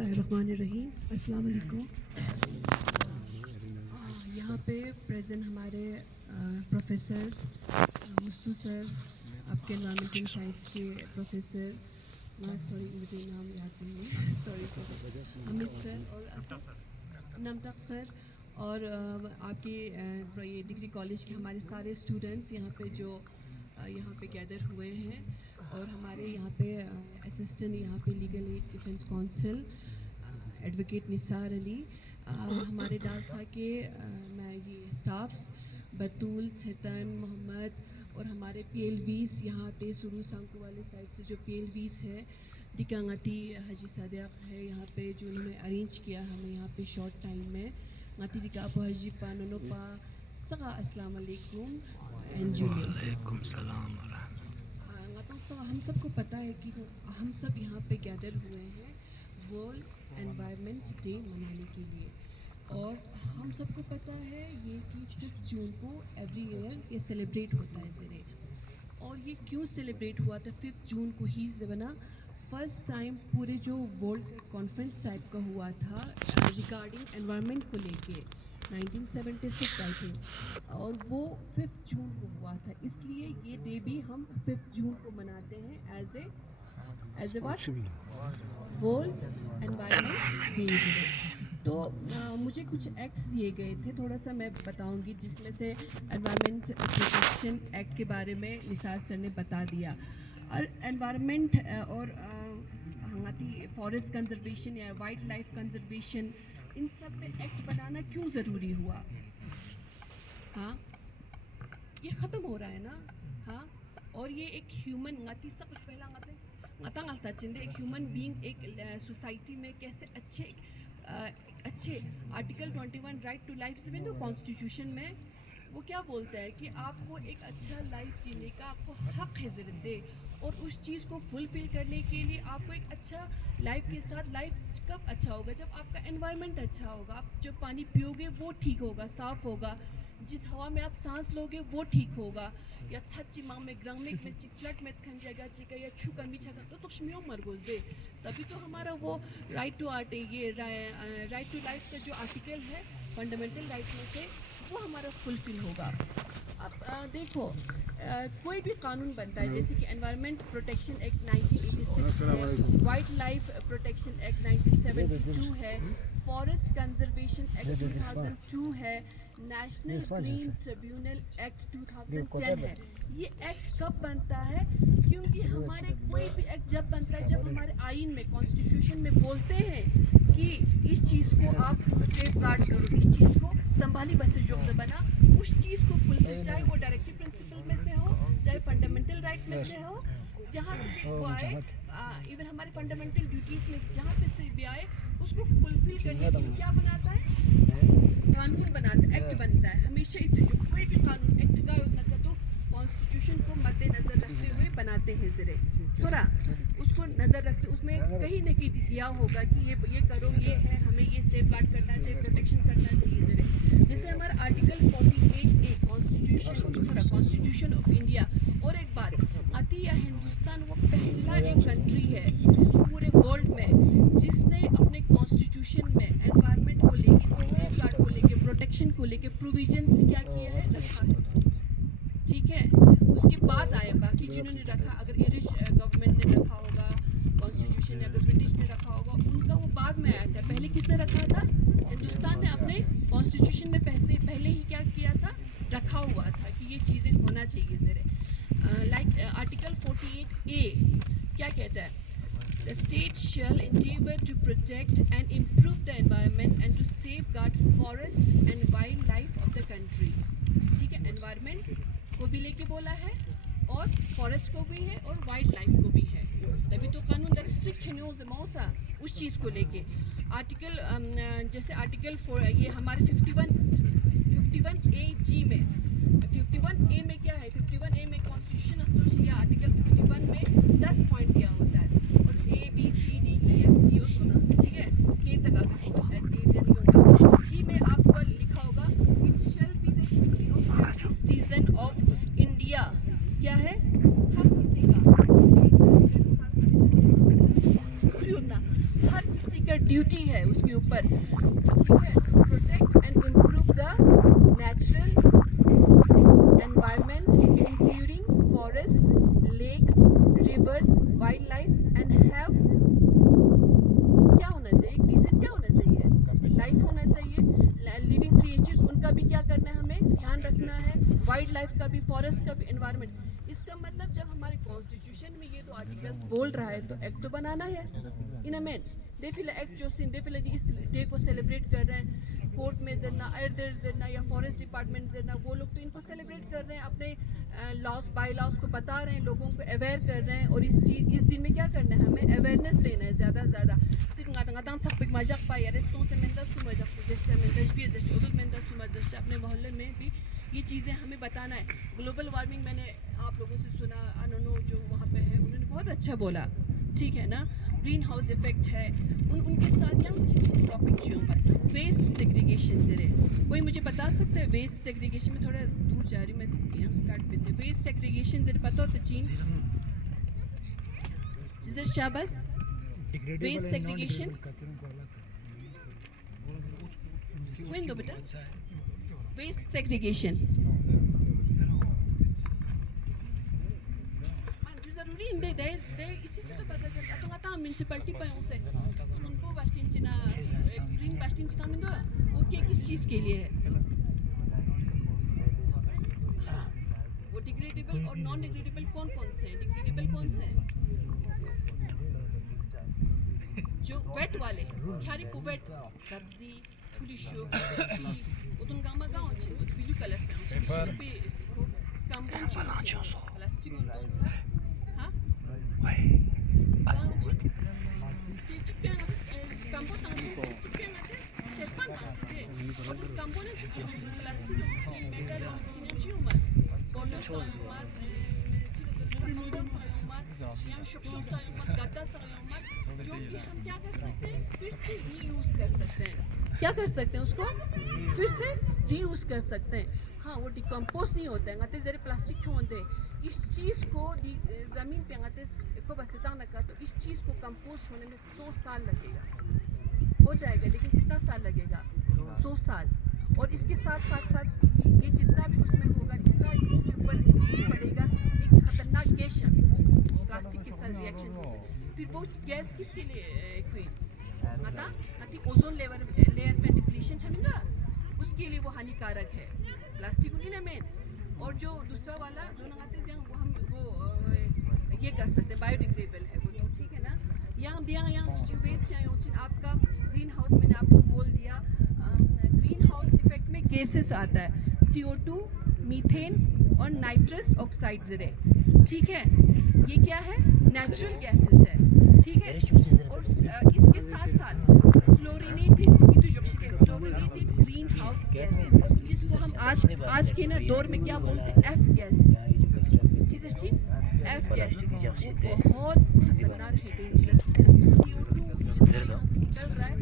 रहीम अस्सलाम वालेकुम। यहाँ पे प्रेजेंट हमारे प्रोफेसर मुस्तू सर, आपके एनवायरमेंटल साइंस के प्रोफेसर, सॉरी मुझे नाम याद नहीं है, सॉरी सर, अमित सर और नमतक सर और आपके ये डिग्री कॉलेज के हमारे सारे स्टूडेंट्स यहाँ पे जो यहाँ पे गैदर हुए हैं और हमारे यहाँ पे असिस्टेंट यहाँ पे legal aid defence council advocate Nisar Ali, हमारे डालसा के मैं ये स्टाफ्स बतूल सतन मोहम्मद और हमारे PLVs यहाँ पे सुरू सांकू वाले साइड से जो PLVs है दिकांगती हाजी सदक है यहाँ पे जो उन्होंने अरेंज किया हमें यहाँ पे शॉर्ट टाइम में ngati di ka po haji pa nono pa saka अस्सलाम वालेकुम वालेकुम सलाम। हम सबको पता है कि हम सब यहाँ पे गैदर हुए हैं वर्ल्ड एनवायरनमेंट डे मनाने के लिए और हम सबको पता है ये कि 5 जून को एवरी ईयर ये सेलिब्रेट होता है ज़रे। और ये क्यों सेलिब्रेट हुआ था 5 जून को ही बना फर्स्ट टाइम पूरे जो वर्ल्ड कॉन्फ्रेंस टाइप का हुआ था रिगार्डिंग एनवायरनमेंट को लेके 1976 आई थिंक, और वो 5 जून को हुआ था। इसलिए ये डे भी हम 5 जून को मनाते हैं as a what world environment day. तो मुझे कुछ एक्ट्स दिए गए थे, थोड़ा सा मैं बताऊंगी, जिसमें से एनवायरनमेंट प्रोटेक्शन एक्ट के बारे में निसार सर ने बता दिया। और एनवायरनमेंट और फॉरेस्ट कंजर्वेशन या वाइल्ड लाइफ कंजर्वेशन, इन सब पे एक्ट बनाना क्यों ज़रूरी हुआ? हाँ, ये ख़त्म हो रहा है ना। हाँ, और ये एक ह्यूमन ngati सब पहला ngata चिंदे एक ह्यूमन बीइंग एक सोसाइटी में कैसे अच्छे आर्टिकल 21 राइट टू लाइफ से भी कॉन्स्टिट्यूशन में वो क्या बोलता है कि आपको एक अच्छा लाइफ जीने का आपको हक है ज़िंदगी, और उस चीज़ को फुलफिल करने के लिए आपको एक अच्छा लाइफ के साथ लाइफ कब अच्छा होगा? जब आपका एनवायरनमेंट अच्छा होगा, आप जो पानी पियोगे वो ठीक होगा, साफ़ होगा, जिस हवा में आप सांस लोगे वो ठीक होगा, या छच्ची माँ में ग्रंगमिक में चिकलट में खन जाएगा चिका या छू कमी छका तो श्मियों मरगोजे। तभी तो हमारा वो राइट टू आर्ट ये राइट टू लाइफ का जो आर्टिकल है फंडामेंटल राइट में से वो हमारा फुलफिल होगा। अब देखो कोई भी कानून बनता है, जैसे कि एनवायरनमेंट प्रोटेक्शन एक्ट 1986 है, वाइल्ड लाइफ प्रोटेक्शन एक्ट 1972 है, फॉरेस्ट कंजर्वेशन एक्ट 2002 है, नेशनल ग्रीन ट्रिब्यूनल एक्ट 2010 है। ये एक्ट कब बनता है? क्योंकि हमारे कोई भी एक्ट जब बनता है जब हमारे आइन में कॉन्स्टिट्यूशन में बोलते हैं कि इस चीज़ को आप सेफ गार्ड करो, इस चीज़ को संभाली बस जो बना उस चीज़ को फुलफिल, चाहे वो डायरेक्टिव प्रिंसिपल में से हो चाहे फंडामेंटल राइट में से हो, जहाँ से वो आए इवन हमारे फंडामेंटल ड्यूटीज़ में जहाँ पे से भी आए उसको फुलफिल करने के लिए क्या बनाता है? कानून बनाता है, एक्ट बनता है। हमेशा जो कोई भी कानून एक्ट का होता है तो कॉन्स्टिट्यूशन को मद्देनजर रखते हुए बनाते हैं ज़रे, थोड़ा उसको नज़र रखते, उसमें कहीं न कहीं दिया होगा कि ये करो, ये है, हमें ये सेफ गार्ड करना चाहिए, प्रोटेक्शन करना चाहिए ज़रे। जैसे हमारा article 48A constitution of India. और एक बात आती है, हिंदुस्तान वो पहला एक कंट्री है पूरे वर्ल्ड में जिसने अपने कॉन्स्टिट्यूशन में एनवायरनमेंट को लेके, सेफ गार्ड को लेके, प्रोटेक्शन को लेके प्रोविजंस क्या किया है, रखा है। ठीक है, उसके बाद आए बाकी जिन्होंने रखा, अगर इंग्लिश गवर्नमेंट ने रखा होगा कॉन्स्टिट्यूशन या अगर ब्रिटिश ने रखा होगा उनका वो बाद में आया था। पहले किसने रखा था? हिंदुस्तान ने अपने कॉन्स्टिट्यूशन में पहले ही क्या किया था, रखा हुआ था कि ये चीज़ें होना चाहिए ज़रे। लाइक आर्टिकल 48A क्या कहता है? The state shall endeavour to protect and improve the environment and to safeguard forest and wildlife of the country। ठीक है, एनवायरनमेंट को भी लेके बोला है और फॉरेस्ट को भी है और वाइल्ड लाइफ को भी है। तभी तो कानून द रिस्ट्रिक्शन मौसा उस चीज़ को लेके आर्टिकल जैसे आर्टिकल 4 ये हमारे 51AG में 51A में क्या है? 51A में कॉन्स्टिट्यूशन ऑफ या आर्टिकल 51 में 10 पॉइंट दिया होता है और ABCDEFG और 16 से, ठीक है, के तक आगे होगा, शायद ए नहीं होगा। जी में आपको लिखा होगा it shall be the duty of every citizen of India, क्या है? हर किसी का हर किसी का ड्यूटी है उसके ऊपर, ठीक है, protect and improve the natural environment including forest, lakes, rivers, wildlife and have क्या होना चाहिए, डिसेंट क्या होना चाहिए, लाइफ होना चाहिए, लिविंग क्रिएचर्स उनका भी क्या करना है, हमें ध्यान रखना है, वाइल्ड लाइफ का भी, फॉरेस्ट का भी, एनवायरनमेंट। इसका मतलब जब हमारे कॉन्स्टिट्यूशन में ये दो आर्टिकल्स बोल रहा है तो एक्ट तो बनाना है इन अमेन दे फिल एक्ट जो सिन दे फिल इस डे को सेलिब्रेट कर रहे हैं, कोर्ट में जरना, एर्डर जरना या फॉरेस्ट डिपार्टमेंट जरना, वो लोग तो इनको सेलिब्रेट कर रहे हैं, अपने लॉस बाय लॉस को बता रहे हैं, लोगों को अवेयर कर रहे हैं। और इस दिन में क्या करना है, हमें अवेयरनेस देना है ज़्यादा से ज़्यादा। अपने मोहल्ले में भी ये चीज़ें हमें बताना है। ग्लोबल वार्मिंग मैंने आप लोगों से सुना, अननो जो वहाँ पे है उन्होंने बहुत अच्छा बोला, ठीक है ना, ग्रीन हाउस इफेक्ट है, उनके साथ यहाँ टॉपिक जो वेस्ट सेग्रीगेशन से कोई मुझे बता सकता है वेस्ट सेग्रीगेशन में, थोड़ा दूर जा रही मैं यहाँ काट देते, वेस्ट सेग्रीगेशन से पता होता चीन जिसर शाबाश वेस्ट सेग्रीगेशन विंडो बेटा वेस्ट सेग्रीगेशन जरूरी इंदे दे इसी से तो पता चलता तो आता म्युनिसिपैलिटी पे उनसे उनको बाल्टिंचिना ग्रीन बाल्टिंचिना में दो वो क्या किस चीज़ के लिए है, हाँ वो डिग्रेडेबल और नॉन डिग्रेडेबल कौन कौन से हैं, डिग्रेडेबल कौन से हैं, जो वेट वाले ख्यारी को वेट सब्जी खुलिशो की उतन गामा गाँव ची वो ब्लू कलर पे पे इसको स्कैम्बन ची प्लास्टिक उन कौन सा हाँ स्कैम्बो तांचे चिपके आते शेरपान तांचे और तो स्कैम्बो ने प्लास्टिक ची मेटल ची ची उमर बोर्डर सा उमर यहाँ शुक सा उमर गद्दा सा उमर जो कि हम क्या कर सकते हैं, फिर से रीयूज़ कर सकते हैं, क्या कर सकते हैं उसको फिर से रीयूज़ कर सकते हैं। हाँ वो डिकम्पोज नहीं होता है, आते जरे प्लास्टिक क्यों होते हैं, इस चीज़ को ज़मीन पे आते को बस इतना का तो इस चीज़ को कंपोस्ट होने में 100 साल लगेगा, हो जाएगा लेकिन कितना साल लगेगा, 100 साल। और इसके साथ साथ ये जितना भी उसमें होगा, जितना इसके ऊपर पड़ेगा, एक खतरनाक गैस है प्लास्टिक के साथ रिएक्शन हो सकता है। फिर वो गैस किसके लिए क्वीन माता आती ओजोन लेयर पे डिप्लीशन छमिंगा उसके लिए वो हानिकारक है प्लास्टिक उन्हीं ने मेन। और जो दूसरा वाला दोनों आते हैं वो हम वो ये कर सकते हैं, बायोडिग्रेडेबल है वो, ठीक है ना। यहाँ दिया यहाँ वेस्ट चाहिए आपका ग्रीन हाउस, मैंने आपको बोल दिया ग्रीन हाउस इफेक्ट में गैसेस आता है CO2, मीथेन और नाइट्रस ऑक्साइड जरे, ठीक है, ये क्या है नेचुरल गैसेस है, ठीक है। और इसके साथ साथ फ्लोरिनेटेड ग्रीन हाउस गैसेस जिसको हम आज के ना दौर में क्या बोलते हैं F गैसेस, F गैसेस वो बहुत खतरनाक है, डेंजरस। CO2 जितना यहाँ से निकल रहा है